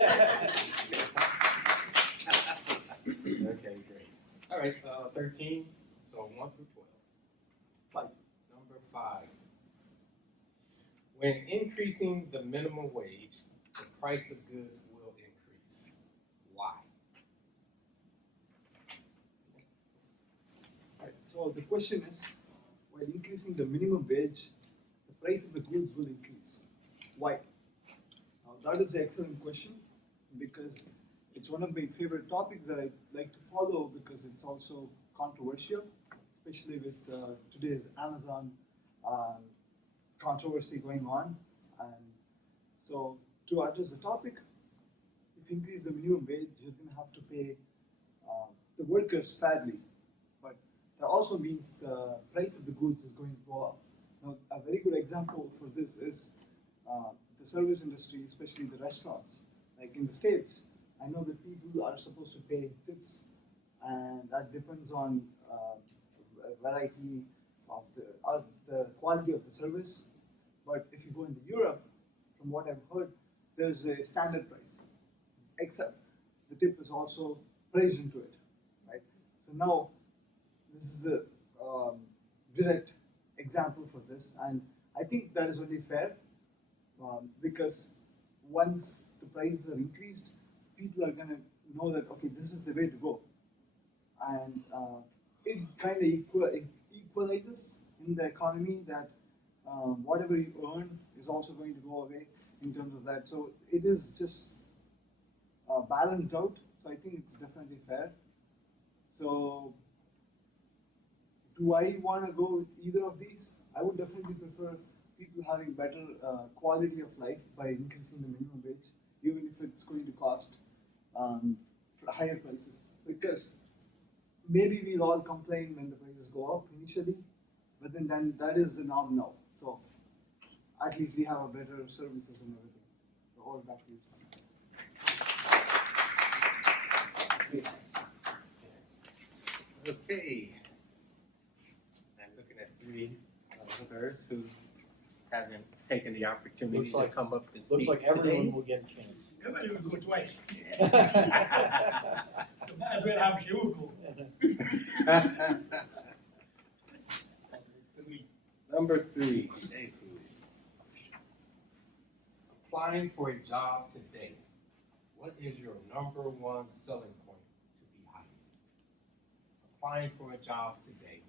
Okay, great. All right, 13, so 1 through 12. 5. Number 5. When increasing the minimum wage, the price of goods will increase. Why? Right. So the question is, while increasing the minimum wage, the price of the goods will increase. Why? Now that is an excellent question because it's one of my favorite topics that I like to follow because it's also controversial, especially with today's Amazon controversy going on. And so to address the topic, if you increase the minimum wage, you're going to have to pay the workers fairly. But that also means the price of the goods is going to go up. Now, a very good example for this is the service industry, especially the restaurants. Like in the States, I know that people are supposed to pay tips, and that depends on a variety of the quality of the service. But if you go into Europe, from what I've heard, there's a standard price, except the tip is also priced into it, right? So now, this is a direct example for this, and I think that is only fair because once the prices are increased, people are going to know that, okay, this is the way to go. And it kind of equalizes in the economy that whatever you earn is also going to go away in terms of that. So it is just balanced out. So I think it's definitely fair. So do I want to go with either of these? I would definitely prefer people having better quality of life by increasing the minimum wage, even if it's going to cost higher prices. Because maybe we'll all complain when the prices go up initially, but then that is the norm now. So at least we have a better services and everything. So all back to you. Okay. I'm looking at 3 others who haven't taken the opportunity to come up and speak Looks like everyone today. will get a chance. Everybody will go twice. So might as well have you go. Number 3. Applying for a job today. What is your number 1 selling point to be hired? Applying for a job today.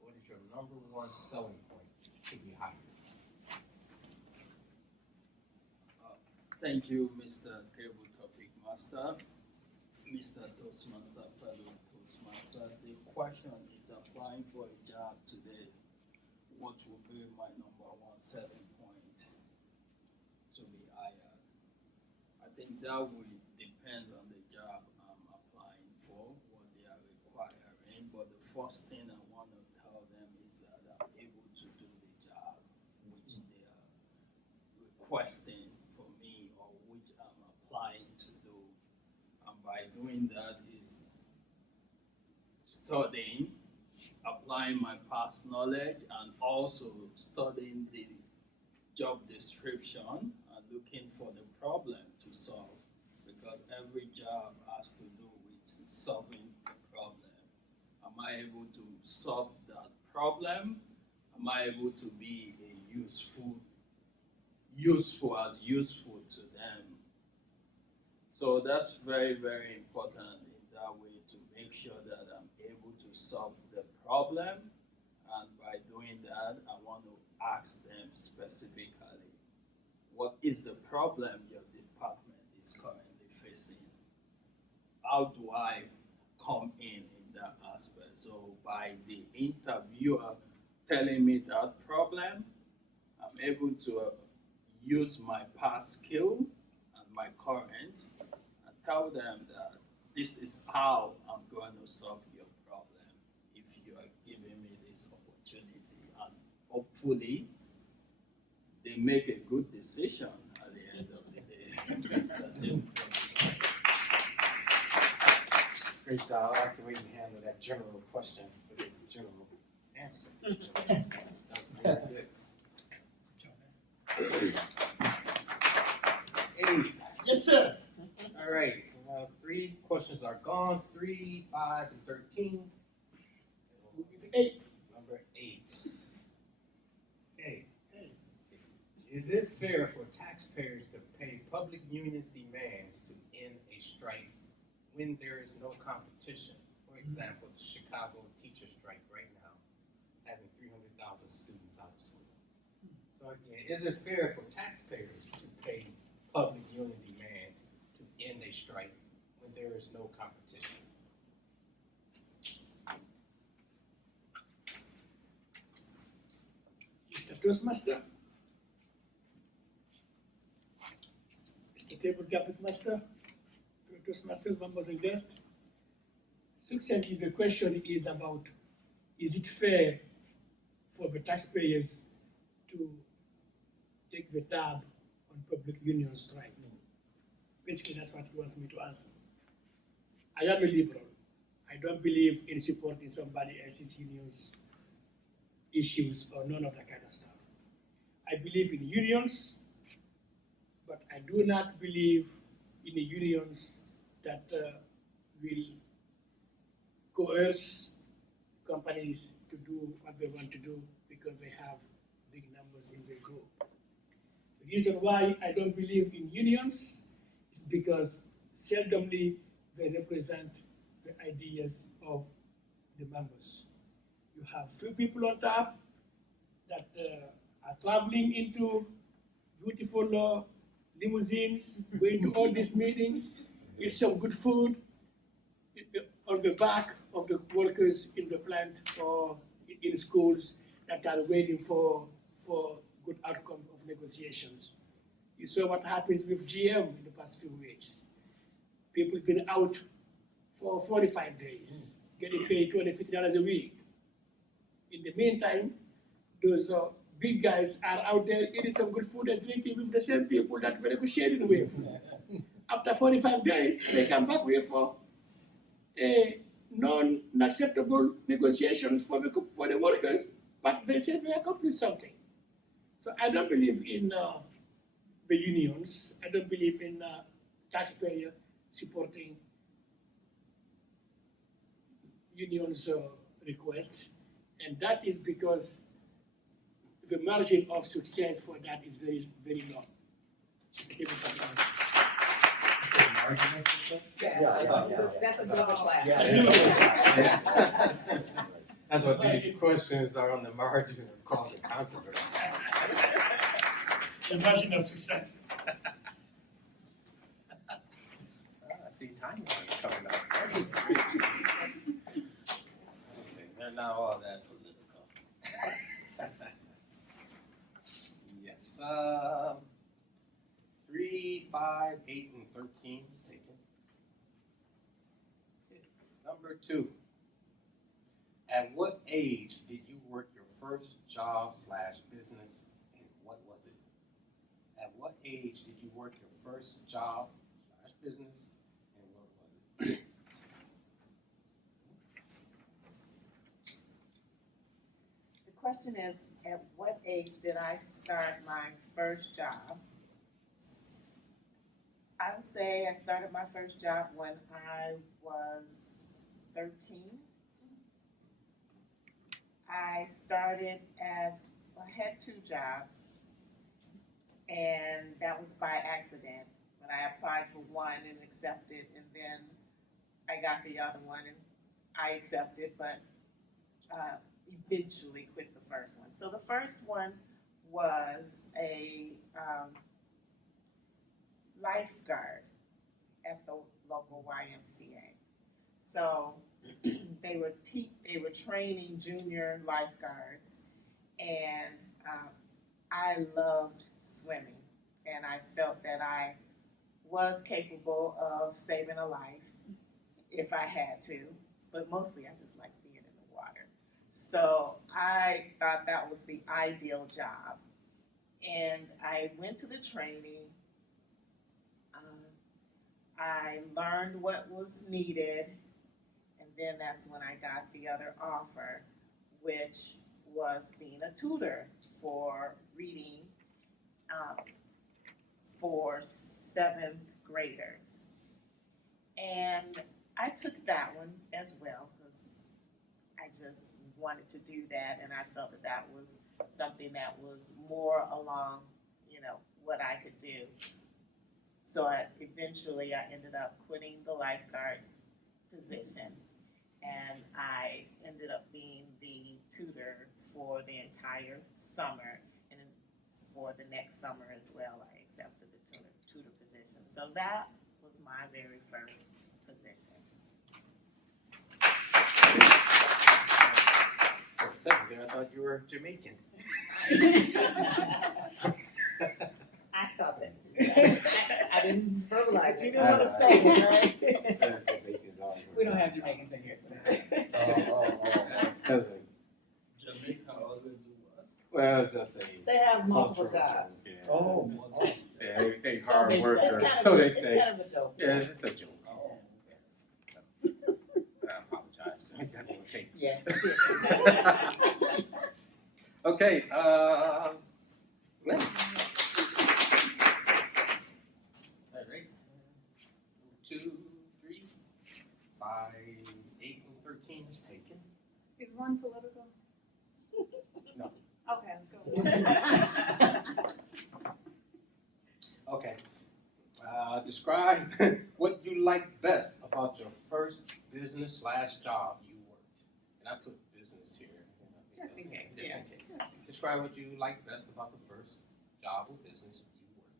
What is your number 1 selling point to be hired? Thank you, Mr. Table Topic Master, Mr. Toastmaster, fellow Toastmaster. The question is applying for a job today. What will be my number 1 selling point to be hired? I think that will depend on the job I'm applying for, what they are requiring. But the first thing I want to tell them is that I'm able to do the job which they are requesting for me or which I'm applying to do. And by doing that is studying, applying my past knowledge, and also studying the job description and looking for the problem to solve, because every job has to do with solving a problem. Am I able to solve that problem? Am I able to be a useful to them? So that's very, very important in that way, to make sure that I'm able to solve the problem. And by doing that, I want to ask them specifically, what is the problem your department is currently facing? How do I come in that aspect? So by the interviewer telling me that problem, I'm able to use my past skill and my current and tell them that this is how I'm going to solve your problem if you are giving me this opportunity. And hopefully, they make a good decision at the end of the day. Great job. I like the way you handle that general question with a general answer. That was very good. Yes, sir. All right, 3 questions are gone. 3, 5, and 13. Eight. Number 8. Hey, is it fair for taxpayers to pay public unions' demands to end a strike when there is no competition? For example, the Chicago teacher strike right now, having 300,000 students out of school. So again, is it fair for taxpayers to pay public union demands to end a strike when there is no competition? Mr. Toastmaster. Mr. Table Topic Master. Toastmaster members and guests. Succinctly, the question is about, is it fair for the taxpayers to take the tab on public union strike? Basically, that's what he wants me to answer. I am a liberal. I don't believe in supporting somebody else's union's issues or none of that kind of stuff. I believe in unions, but I do not believe in the unions that will coerce companies to do what they want to do because they have big numbers in their group. The reason why I don't believe in unions is because seldomly they represent the ideas of the members. You have few people on top that are traveling into beautiful limousines, going to all these meetings, eat some good food on the back of the workers in the plant or in schools that are waiting for good outcome of negotiations. You saw what happens with GM in the past few weeks. People have been out for 45 days, getting paid $250 a week. In the meantime, those big guys are out there eating some good food and drinking with the same people that we're negotiating with. After 45 days, they come back with a non-acceptable negotiations for the workers, but they said they accomplished something. So I don't believe in the unions. I don't believe in taxpayer supporting unions' requests, and that is because the margin of success for that is very, very low. Margin of success? That's a double class. That's what these questions are, on the margin of causing controversy. The margin of success. I see timeline's coming up. Okay, they're not all that political. Yes. 3, 5, 8, and 13 is taken. Number 2. At what age did you work your first job / business, and what was it? At what age did you work your first job / business, and what was it? The question is, at what age did I start my first job? I would say I started my first job when I was 13. I started I had 2 jobs, and that was by accident. When I applied for one and accepted, and then I got the other one and I accepted, but eventually quit the first one. So the first one was a lifeguard at the local YMCA. So they were training junior lifeguards, and I loved swimming, and I felt that I was capable of saving a life if I had to, but mostly I just liked being in the water. So I thought that was the ideal job, and I went to the training. I learned what was needed, and then that's when I got the other offer, which was being a tutor for reading for 7th graders. And I took that one as well because I just wanted to do that, and I felt that that was something that was more along, what I could do. So eventually I ended up quitting the lifeguard position, and I ended up being the tutor for the entire summer, and then for the next summer as well, I accepted the tutor position. So that was my very first position. For a second there, I thought you were Jamaican. I thought that too. I didn't verbalize You it. didn't want to say it, right? Jamaicans always We don't have Jamaicans in here today. Jamaica always do what? Well, it's just a They have multiple cultural jobs. joke, yeah. Oh, Yeah, they So hard they say. workers, It's so they it's say. kind of a joke. Yeah, it's a joke. Oh, I apologize. I got no tape. Yeah. Okay, next. All right. 2, 3, 5, 8, and 13 is taken. Is one political? No. Okay, let's go. Okay. Describe what you like best about your first business/job you worked. And I put business here. Just in case, Just yeah. in case. Describe what you like best about the first job or business you worked.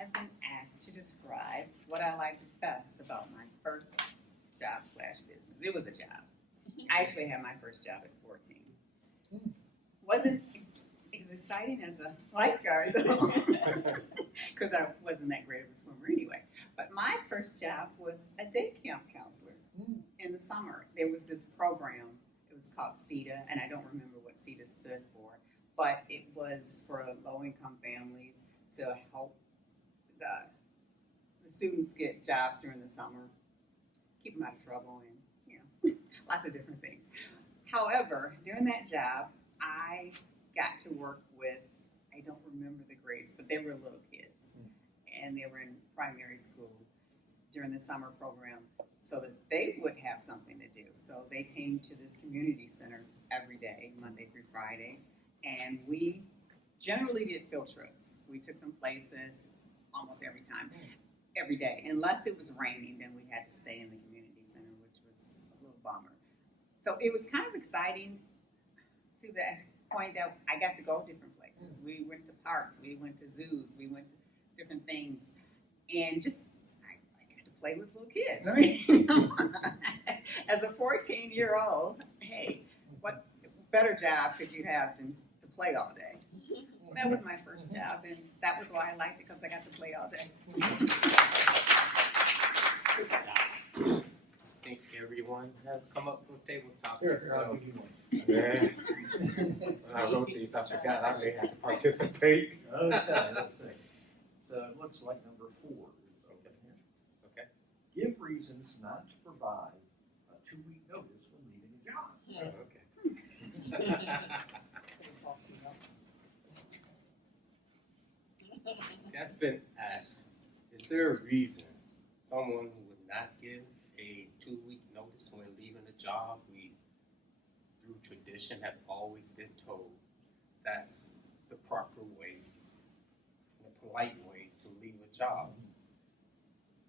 I've been asked to describe what I liked best about my first job/business. It was a job. I actually had my first job at 14. Wasn't as exciting as a lifeguard though, because I wasn't that great of a swimmer anyway. But my first job was a day camp counselor in the summer. There was this program, it was called CETA, and I don't remember what CETA stood for, but it was for low-income families to help the students get jobs during the summer, keep them out of trouble, and lots of different things. However, during that job, I got to work with, I don't remember the grades, but they were little kids, and they were in primary school during the summer program so that they would have something to do. So they came to this community center every day, Monday through Friday, and we generally did field trips. We took them places almost every time, every day. Unless it was raining, then we had to stay in the community center, which was a little bummer. So it was kind of exciting to the point that I got to go different places. We went to parks, we went to zoos, we went to different things, and just I got to play with little kids. I mean, as a 14-year-old, hey, what better job could you have than to play all day? That was my first job, and that was why I liked it, because I got to play all day. I think everyone has come up with tabletop. Here, So, I'll give you one. Yeah. When I wrote these, I forgot I may have to participate. Okay, let's see. So it looks like number 4 is over here. Okay. Give reasons not to provide a 2-week notice when leaving a job. Okay. I've been asked, is there a reason someone who would not give a 2-week notice when leaving a job? We, through tradition, have always been told that's the proper way, the polite way to leave a job.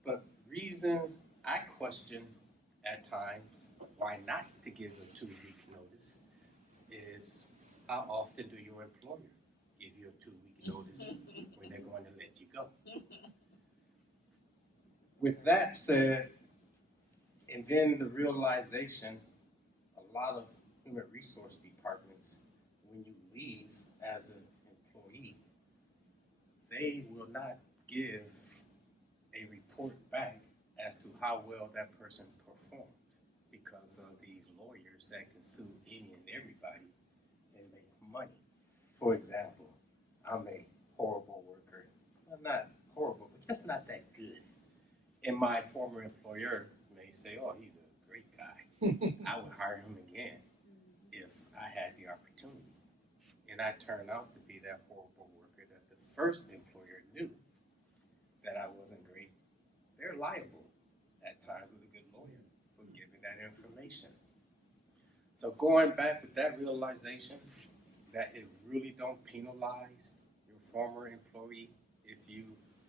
But reasons I question at times why not to give a 2-week notice is, how often do your employer give you a 2-week notice when they're going to let you go? With that said, and then the realization, a lot of human resource departments, when you leave as an employee, they will not give a report back as to how well that person performed because of these lawyers that can sue any and everybody and make money. For example, I'm a horrible worker. I'm not horrible, but just not that good. And my former employer may say, oh, he's a great guy. I would hire him again if I had the opportunity. And I turned out to be that horrible worker that the first employer knew they're liable at times with a good lawyer for giving that information. So going back with that realization that it really don't penalize your former employee if you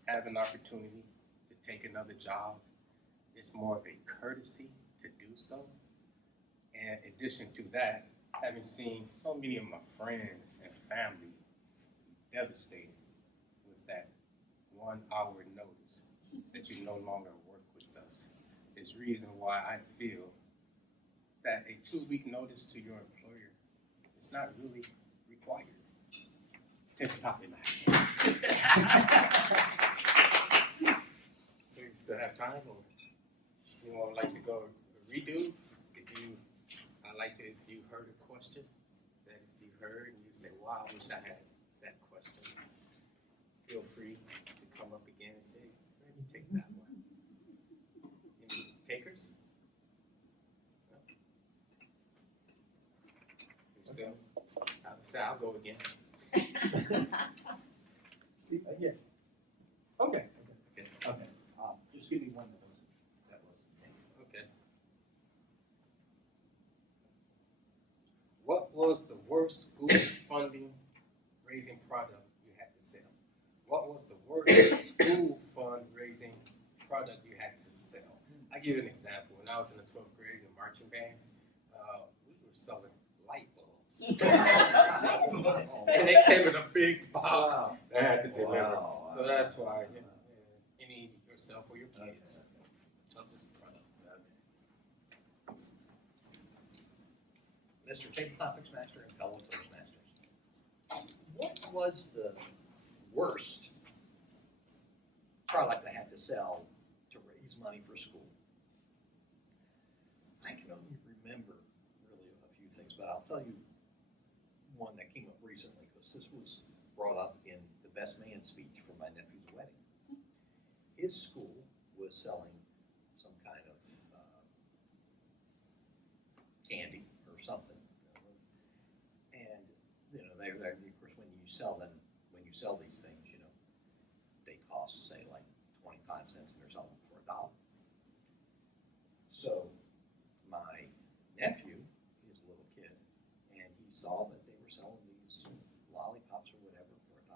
have an opportunity to take another job. It's more of a courtesy to do so. And in addition to that, having seen so many of my friends and family devastated with that 1 hour notice that you no longer work with us is reason why I feel that a 2-week notice to your employer is not really required. Take the topic back. We still have time, or anyone would like to go redo? If you heard a question that if you heard and you say, wow, I wish I had that question, feel free to come up again and say, let me take that one. Any takers? No? You still? I'll go again. Steve? Yeah. Okay. Okay, just give me one that wasn't. Okay. What was the worst school funding raising product you had to sell? What was the worst school fundraising product you had to sell? I give you an example. When I was in the 12th grade in marching band, we were selling light bulbs. And they came in a big box that I had to deliver. Wow. So that's why, any yourself or your kids, toughest product. Mr. Tabletop Master and fellow Toastmasters, what was the worst product I had to sell to raise money for school? I can only remember really a few things, but I'll tell you one that came up recently because this was brought up in the best man speech for my nephew's wedding. His school was selling some kind of candy or something. And, they of course, when you sell these things, they cost, say, like 25 cents and they're selling them for $1. So my nephew is a little kid and he saw that they were selling these lollipops or whatever for $1.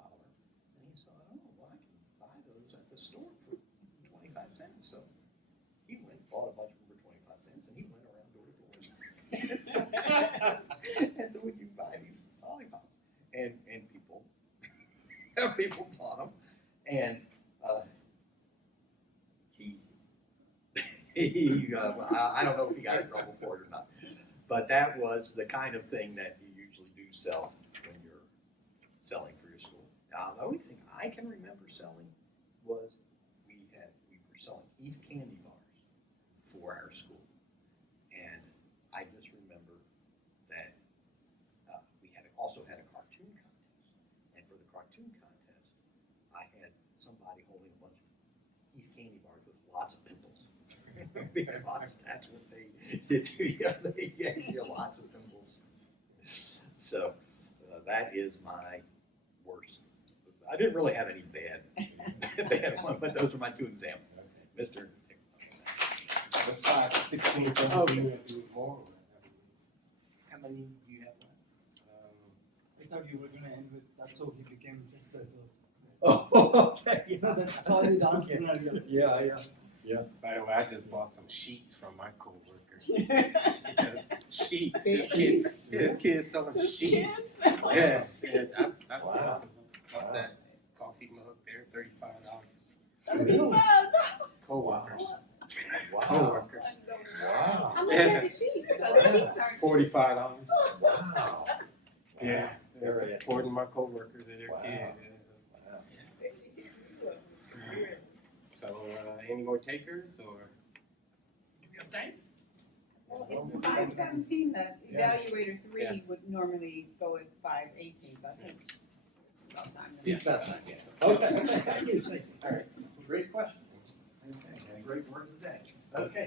And he thought, oh, well, I can buy those at the store for 25 cents. So he went, bought a bunch of them for 25 cents and he went around door to door. And so when you buy these lollipops, and people bought them, and I don't know if he got in trouble for it or not, but that was the kind of thing that you usually do sell when you're selling for your school. Now, the only thing I can remember selling was we were selling East candy bars for our school, and I just remember that we also had a cartoon contest, and for the cartoon contest, I had somebody holding a bunch of East candy bars with lots of pimples, because that's what they did to you. They gave you lots of pimples. So that is my worst. I didn't really have any bad one, but those are my two examples. Mr. Let's try 16, 17, and do more. How many do you have left? I thought you were going to end with that's so he became Jeff Bezos. Oh, okay. That's solid entrepreneurial. Yeah. By the way, I just bought some sheets from my coworker. Sheets. This kid is selling sheets. Yeah. I Wow. bought that coffee mug there, $35. Really? Coworkers. Wow. Coworkers. Wow. How much are the sheets? Those sheets aren't cheap. $45. Wow. Yeah. Very Supporting my coworkers and their Wow. kid. Wow. So, any more takers or? Do we have time? Well, it's 5:17, the Yeah. evaluator 3 Yeah. would normally go at 5:18, so I think it's about time. to- It's about time, yes. Okay, thank you, Stacey. All right, great question. Okay, and a great word today. Okay,